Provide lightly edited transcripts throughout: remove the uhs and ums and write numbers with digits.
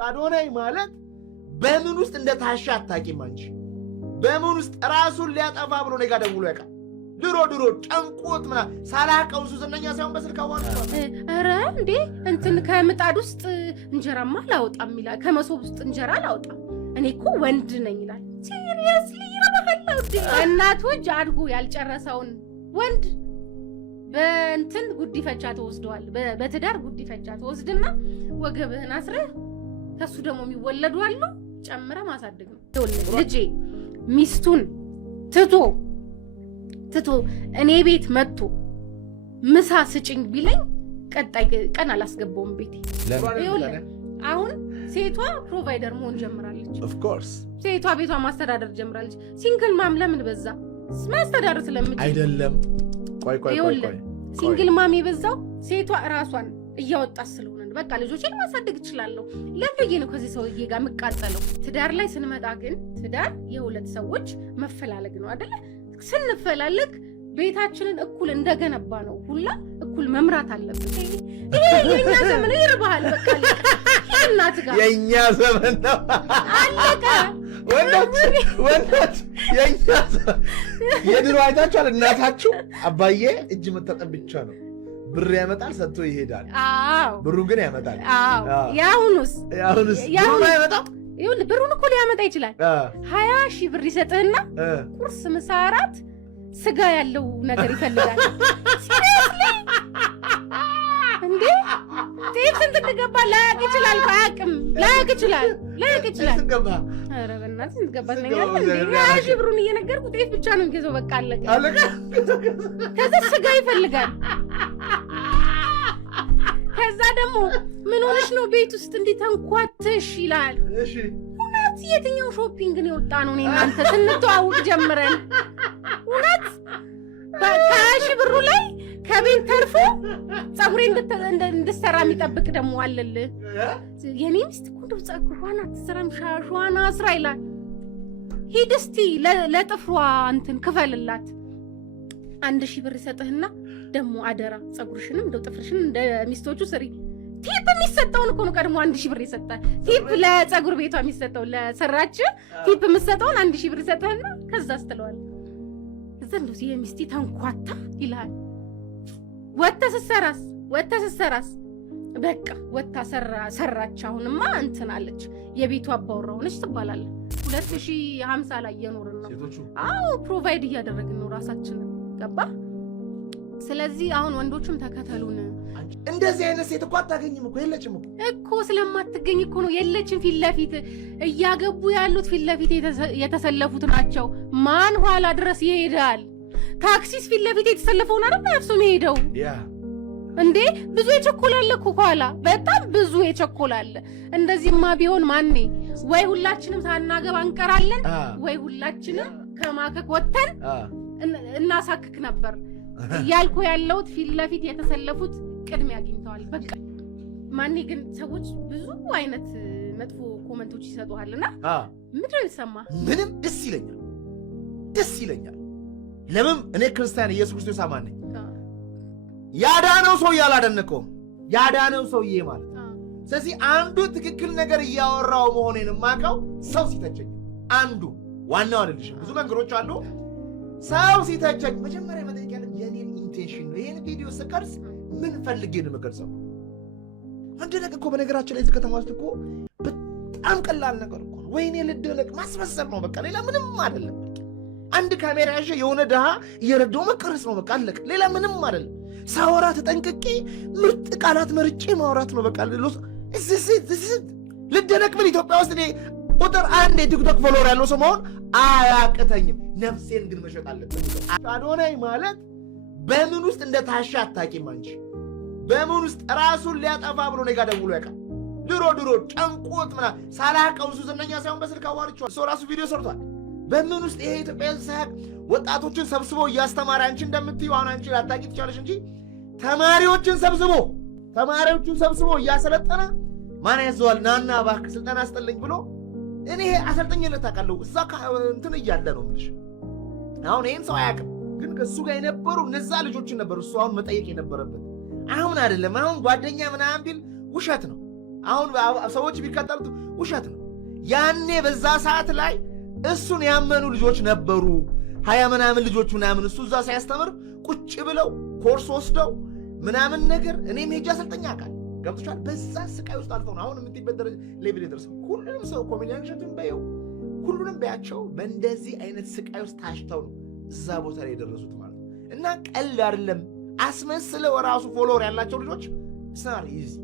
አዶናይ ማለት በምን ውስጥ እንደታሻ አታውቂም አንቺ። በምን ውስጥ ራሱን ሊያጠፋ ብሎ ነው ጋር ደውሎ ያውቃል። ድሮ ጨንቆት ምናምን ሳላውቀው እሱ ዝነኛ ሳይሆን በስልክ አዋርቷል። ኧረ እንዴ እንትን ከምጣድ ውስጥ እንጀራማ አላወጣም ይላል። ከመሶብ ውስጥ እንጀራ አላወጣም እኔ እኮ ወንድ ነኝ ይላል። ሲሪየስሊ ይረባካለው እንዴ? እናቱ እጅ አድጎ ያልጨረሰውን ወንድ በእንትን ጉዲፈቻ ተወስደዋል። በትዳር ጉዲፈቻ ተወስድና ወገብህን አስረህ ከሱ ደግሞ የሚወለዱ አሉ ጨምረ ማሳደግ ነው። ልጄ ሚስቱን ትቶ እኔ ቤት መጥቶ ምሳ ስጭኝ ቢለኝ ቀጣይ ቀን አላስገባውም ቤቴ። አሁን ሴቷ ፕሮቫይደር መሆን ጀምራለች። ኦፍ ኮርስ ሴቷ ቤቷ ማስተዳደር ጀምራለች። ሲንግል ማም ለምን በዛ? ማስተዳደር ስለምትችል አይደለም። ቆይ ሲንግል ማም የበዛው ሴቷ ራሷን እያወጣች ስለሆነ በቃ ልጆችን ማሳደግ እችላለሁ ለምን ነው ከዚህ ሰውዬ ጋር መቃጠለው? ትዳር ላይ ስንመጣ ግን ትዳር የሁለት ሰዎች መፈላለግ ነው አይደለ? ስንፈላለግ ቤታችንን እኩል እንደገነባ ነው ሁላ እኩል መምራት አለብን። ይሄ የኛ ዘመን ይርባል። በቃ እናት ጋር የኛ ዘመን ነው አለቀ። ወንዶች የኛ የድሮ አይታችኋል። እናታችሁ አባዬ እጅ መታጠብ ብቻ ነው፣ ብር ያመጣል ሰጥቶ ይሄዳል። አዎ ብሩ ግን ያመጣል። አዎ ያሁኑስ ብሩ አይመጣም። ይሁን ብሩን እኮ ሊያመጣ ይችላል። 20,000 ብር ይሰጥህና ቁርስ፣ ምሳ፣ እራት ስጋ ያለው ነገር ይፈልጋል። ሲሪየስሊ እንዴ ጤፍ ስንት ትገባ ላያቅ ይችላል። አያውቅም። ላያቅ ይችላል። ኧረ በእናትህ ስንት ገባ ትለኛለህ እንዴ? 20,000 ብሩን እየነገርኩ ጤፍ ብቻ ነው የሚገዛው። በቃ አለቀ። ከዛ ስጋ ይፈልጋል። ከዛ ደግሞ ምን ሆነሽ ነው ቤት ውስጥ እንዴ ተንኳተሽ ይላል። እሺ እውነት የትኛው ሾፒንግ ነው የወጣ ነው? እኔ እናንተ ስንተዋውቅ ጀምረን እውነት ከ20,000 ብሩ ላይ ከቤት ተርፎ ፀጉሬ እንድትሰራ የሚጠብቅ ደግሞ አለልህ። የኔ ሚስት እኮ እንደው ፀጉሯን አትሰራም ሻሿን አስራ ይላል። ሂድ እስቲ ለጥፍሯ እንትን ክፈልላት 1,000 ብር ይሰጥህና ደግሞ አደራ ፀጉርሽንም እንደው ጥፍርሽን እንደ ሚስቶቹ ስሪ። ቲፕ የሚሰጠውን እኮ ነው ቀድሞ 1,000 ብር ይሰጣል። ቲፕ ለፀጉር ቤቷ የሚሰጠው ለሰራች ቲፕ የምትሰጠውን 1,000 ብር ይሰጥህና ከዛ አስተለዋል። እዛ እንደው የሚስቴ ተንኳታ ይላል። ወጥተህ ስትሰራስ በቃ ወጥታ ሰራች። አሁንማ እንትን አለች የቤቱ አባወራ ሆነች ትባላለህ። 2050 ላይ እየኖርን ነው። አዎ ፕሮቫይድ እያደረግን ነው ራሳችንን። ገባ? ስለዚህ አሁን ወንዶችም ተከተሉን። እንደዚህ አይነት ሴት እኮ አታገኝም እኮ የለችም እኮ ስለማትገኝ እኮ ነው የለችም። ፊት ለፊት እያገቡ ያሉት ፊት ለፊት የተሰለፉት ናቸው። ማን ኋላ ድረስ ይሄዳል? ታክሲስ ፊት ለፊት የተሰለፈውን አይደል ነፍሱ የሚሄደው እንዴ? ብዙ የቸኮላለ እኮ ኋላ በጣም ብዙ የቸኮላለ። እንደዚህማ ቢሆን ማኔ ወይ ሁላችንም ሳናገባ እንቀራለን ወይ ሁላችንም ከማከክ ወተን እናሳክክ ነበር እያልኩ ያለሁት። ፊት ለፊት የተሰለፉት ቅድሚያ አግኝተዋል። በቃ ማኔ ግን ሰዎች ብዙ አይነት መጥፎ ኮመንቶች ይሰጡሃልና ምንድን ነው የተሰማህ? ምንም ደስ ይለኛል። ለምን እኔ ክርስቲያን ኢየሱስ ክርስቶስ አማኝ ነኝ። ያዳነው ሰው ያላደነቀው ያዳነው ሰውዬ ማለት ስለዚህ አንዱ ትክክል ነገር እያወራው መሆኔን የማውቀው ሰው ሲተቸኝ፣ አንዱ ዋናው አይደልሽም። ብዙ መንገዶች አሉ። ሰው ሲተቸኝ መጀመሪያ መጠየቅ ያለብኝ የኔን ኢንቴንሽን ነው። ይሄን ቪዲዮ ስቀርጽ ምን ፈልጌ ነው የምቀርጸው? አንድ ነገር እኮ በነገራችን ላይ ከተማ ውስጥ እኮ በጣም ቀላል ነገር እኮ ነው። ወይኔ ልደነቅ ማስመሰል ነው በቃ፣ ሌላ ምንም አይደለም። አንድ ካሜራ ያዥ የሆነ ድሃ እየረዳው መቀረጽ ነው በቃ አለቀ። ሌላ ምንም አይደለም። ሳወራ ተጠንቅቄ ምርጥ ቃላት መርጬ ማውራት ነው በቃ። ልደነቅ ብል ኢትዮጵያ ውስጥ እኔ ቁጥር 1 የቲክቶክ ፎሎወር ያለው ሰው መሆን አያቅተኝም። ነፍሴን ግን መሸጥ አለብኝ። አዶናይ ማለት በምን ውስጥ እንደታሻ አታውቂም አንቺ። በምን ውስጥ ራሱን ሊያጠፋ ብሎ ነው ጋር ደውሎ ያውቃል። ድሮ ጨንቆት ምናምን ሳላውቀው እሱ ዝነኛ ሳይሆን በስልክ አዋርቼዋለሁ። ሰው ራሱ ቪዲዮ ሰርቷል። በምን ውስጥ ይሄ ኢትዮጵያ ሳያቅ ወጣቶችን ሰብስቦ እያስተማረ አንቺ እንደምትይው አሁን አንቺ ላታቂ ትቻለሽ እንጂ ተማሪዎችን ሰብስቦ እያሰለጠነ ማን ያዘዋል? ናና እባክህ ስልጠና አስጠልኝ ብሎ እኔ አሰልጠኝነት አውቃለሁ። እዛ እንትን እያለ ነው የምልሽ። አሁን ይሄን ሰው አያውቅም፣ ግን ከሱ ጋር የነበሩ እነዛ ልጆችን ነበሩ እሱ አሁን መጠየቅ የነበረበት። አሁን አይደለም። አሁን ጓደኛ ምናምን ቢል ውሸት ነው። አሁን ሰዎች ቢከተሉት ውሸት ነው። ያኔ በዛ ሰዓት ላይ እሱን ያመኑ ልጆች ነበሩ 20 ምናምን ልጆች ምናምን እሱ እዛ ሲያስተምር ቁጭ ብለው ኮርስ ወስደው ምናምን ነገር እኔም ሄጄ አሰልጠኛ አካል ገብቶሻል። በዛ ስቃይ ውስጥ አልፈው ነው አሁን የምትይበደር ሌቭል ይደርሰው። ሁሉንም ሰው ኮሜዲያን እሸቱን በየው ሁሉንም በያቸው በእንደዚህ አይነት ስቃይ ውስጥ ታሽተው ነው እዛ ቦታ ላይ የደረሱት ማለት ነው። እና ቀልድ አይደለም። አስመስለው ራሱ ፎሎወር ያላቸው ልጆች ሳር ይዚ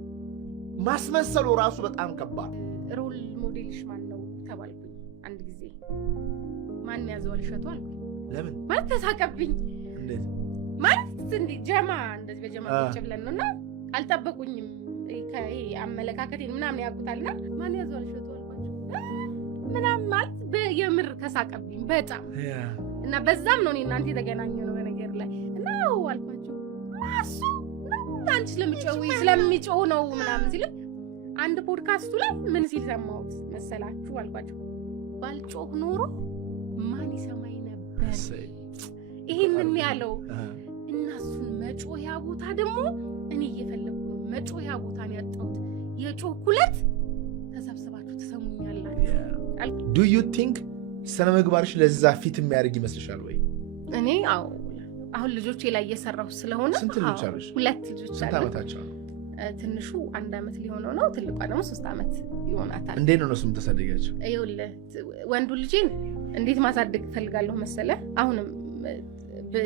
ማስመሰሉ ራሱ በጣም ከባድ። ሮል ሞዴልሽ ማን ነው ተባልኩኝ አንድ ጊዜ። ማን ያዘዋል እሸቱ አልኩኝ። ለምን ማለት ተሳቀብኝ። እንዴት ማለት እንዴ ጀማ እንደዚህ በጀማ ቁጭ ብለን ነውና አልጠበቁኝም። ይሄ አመለካከቴን ምናምን ያውቁታልና ማን ያዘዋል እሸቱ አልኳቸው ምናምን ማለት በየምር ተሳቀብኝ በጣም እና በዛም ነው እኔ እናንተ የተገናኘው ነው በነገር ላይ እና አልኳቸው ማሱ አንቺ ስለሚጮው ነው ምናምን ሲል አንድ ፖድካስቱ ላይ ምን ሲል ሰማሁት መሰላችሁ አልኳቸው ባልጮህ ኖሮ ማን ይሰማኝ ነበር ይሄንን ያለው እናሱን መጮያ ቦታ ደግሞ እኔ እየፈለኩ ነው መጮያ ቦታ ነው ያጣሁት የጮኩለት ተሰብስባችሁ ትሰሙኛላችሁ። ዱ ዩ ቲንክ ሰነ ምግባርሽ ለዛ ፊት የሚያደርግ ይመስልሻል ወይ? እኔ አሁን ልጆቼ ላይ እየሰራሁ ስለሆነ ስንት ልጆች አሉሽ? 2 ልጆች አሉ። ስንት ዓመታቸው ነው? ትንሹ 1 ዓመት ሊሆነው ነው። ትልቋ ደግሞ 3 ዓመት ይሆናታል። እንዴት ነው እሱም ተሰደጋችሁ? ይኸውልህ ወንዱ ልጄን እንዴት ማሳደግ ፈልጋለሁ መሰለ? አሁንም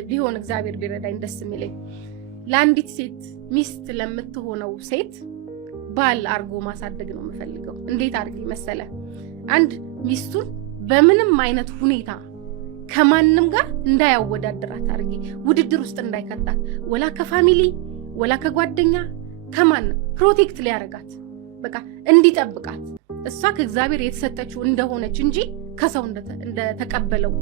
ቢሆን እግዚአብሔር ቢረዳኝ ደስ የሚለኝ ለአንዲት ሴት ሚስት ለምትሆነው ሴት ባል አርጎ ማሳደግ ነው የምፈልገው። እንዴት አርግ መሰለ? አንድ ሚስቱን በምንም አይነት ሁኔታ ከማንም ጋር እንዳያወዳድራት አርጊ፣ ውድድር ውስጥ እንዳይከታት፣ ወላ ከፋሚሊ ወላ ከጓደኛ ከማንም ፕሮቴክት ሊያረጋት በቃ እንዲጠብቃት እሷ ከእግዚአብሔር የተሰጠችው እንደሆነች እንጂ ከሰው እንደተቀበለው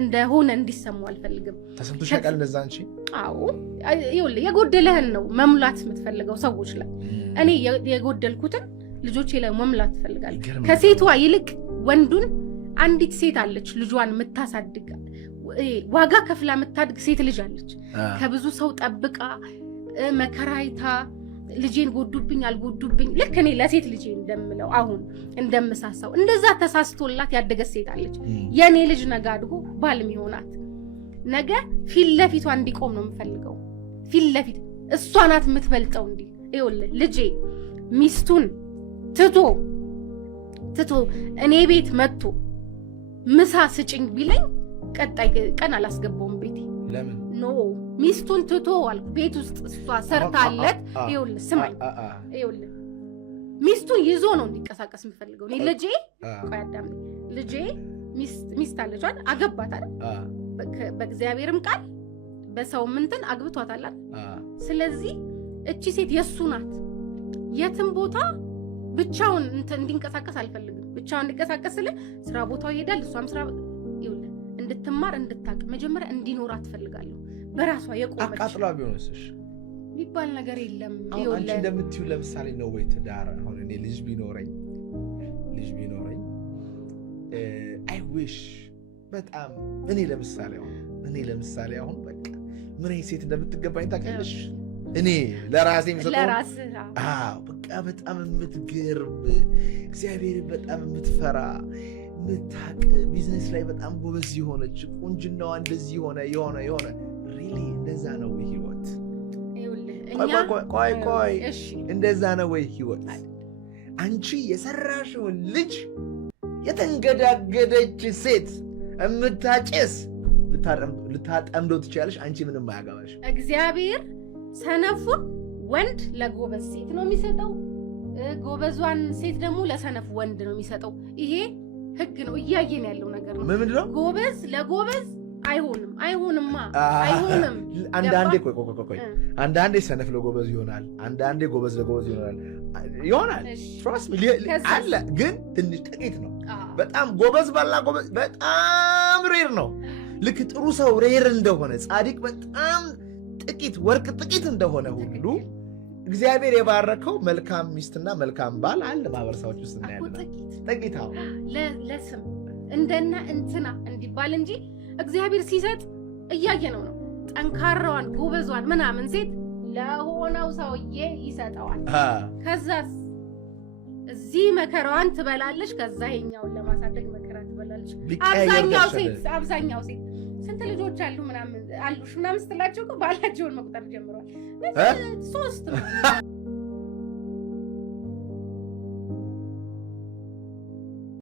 እንደሆነ እንዲሰማው አልፈልግም። ተሰምቶሽ ያውቃል እንደዛ አንቺ? አዎ ይኸውልህ የጎደለህን ነው መሙላት የምትፈልገው ሰዎች ላይ። እኔ የጎደልኩትን ልጆቼ ላይ መሙላት እፈልጋለሁ። ከሴቷ ይልቅ ወንዱን አንዲት ሴት አለች ልጇን የምታሳድግ ዋጋ ከፍላ የምታድግ ሴት ልጅ አለች። ከብዙ ሰው ጠብቃ መከራይታ ልጄን ጎዱብኝ አልጎዱብኝ ልክ እኔ ለሴት ልጄ እንደምለው አሁን እንደምሳሳው እንደዛ ተሳስቶላት ያደገች ሴት አለች። የኔ ልጅ ነገ አድጎ ባልም ይሆናት ነገ ፊት ለፊቷ እንዲቆም ነው የምፈልገው። ፊት ለፊት እሷ ናት የምትበልጠው። እንዲ ይኸውልህ ልጄ ሚስቱን ትቶ እኔ ቤት መጥቶ ምሳ ስጭኝ ቢለኝ ቀጣይ ቀን አላስገባውም ቤቴ። ለምን ኖ ሚስቱን ትቶ አልኩ ቤት ውስጥ እሷ ሰርታለት ይኸውልህ ስማኝ ይኸውልህ ሚስቱን ይዞ ነው እንዲንቀሳቀስ የምፈልገው። እኔ ልጄ ቆይ አዳም ልጄ ሚስት አለች አይደል? አገባት አይደል? በእግዚአብሔርም ቃል በሰውም እንትን አግብቷታል አይደል? ስለዚህ እቺ ሴት የሱ ናት። የትም ቦታ ብቻውን እንዲንቀሳቀስ አልፈልግም። ብቻውን እንዲንቀሳቀስልህ ስራ ቦታው ይሄዳል። እሷም ስራ ይኸውልህ እንድትማር እንድታቅ መጀመሪያ እንዲኖራት እፈልጋለሁ። በራሷ የቆመች አቃጥላ ቢሆንስሽ የሚባል ነገር የለም። ይኸውልህ አንቺ እንደምትዩ ለምሳሌ ነው ወይ ትዳር አሁን እኔ ልጅ ቢኖረኝ አይ ዊሽ በጣም እኔ ለምሳሌ አሁን በቃ ምን አይነት ሴት እንደምትገባኝ ታውቂያለሽ? እኔ ለራሴ የሚሰጠው በቃ በጣም የምትገርም እግዚአብሔርን በጣም የምትፈራ የምታቅ ቢዝነስ ላይ በጣም ጎበዝ የሆነች ቁንጅናዋ እንደዚህ የሆነ ሪሊ እንደዛ ነው ወይ ህይወት? ቆይ እንደዛ ነው ወይ ህይወት? አንቺ የሰራሽውን ልጅ የተንገዳገደች ሴት የምታጨስ ልታጠምደው ትችላለሽ። አንቺ ምንም አያገባሽ። እግዚአብሔር ሰነፉን ወንድ ለጎበዝ ሴት ነው የሚሰጠው፣ ጎበዟን ሴት ደግሞ ለሰነፍ ወንድ ነው የሚሰጠው። ይሄ ህግ ነው፣ እያየን ያለው ነገር ነው። ምንድን ነው? ጎበዝ ለጎበዝ አይሆንም። ቆይ አንዳንዴ ሰነፍ ለጎበዝ ይሆናል፣ አንዳንዴ ጎበዝ ለጎበዝ ይሆናል። ትራስት ሚ አለ፣ ግን ትንሽ ጥቂት ነው። በጣም ጎበዝ ባላ ጎበዝ በጣም ሬር ነው። ልክ ጥሩ ሰው ሬር እንደሆነ ጻድቅ በጣም ጥቂት ወርቅ ጥቂት እንደሆነ ሁሉ እግዚአብሔር የባረከው መልካም ሚስትና መልካም ባል አለ ማህበረሰቦች ውስጥ እናያለን። ጥቂት ለስም እንደና እንትና እንዲባል እንጂ እግዚአብሔር ሲሰጥ እያየነው ነው። ጠንካራዋን ጎበዟን ምናምን ሴት ለሆነው ሰውዬ ይሰጠዋል። ከዛስ እዚህ መከራዋን ትበላለች ከዛ ይሄኛውን ለማሳደግ መከራ ትበላለች አብዛኛው ሴት ስንት ልጆች አሉ ምናምን ስትላቸው ባላቸውን መቁጠር ጀምሯል 3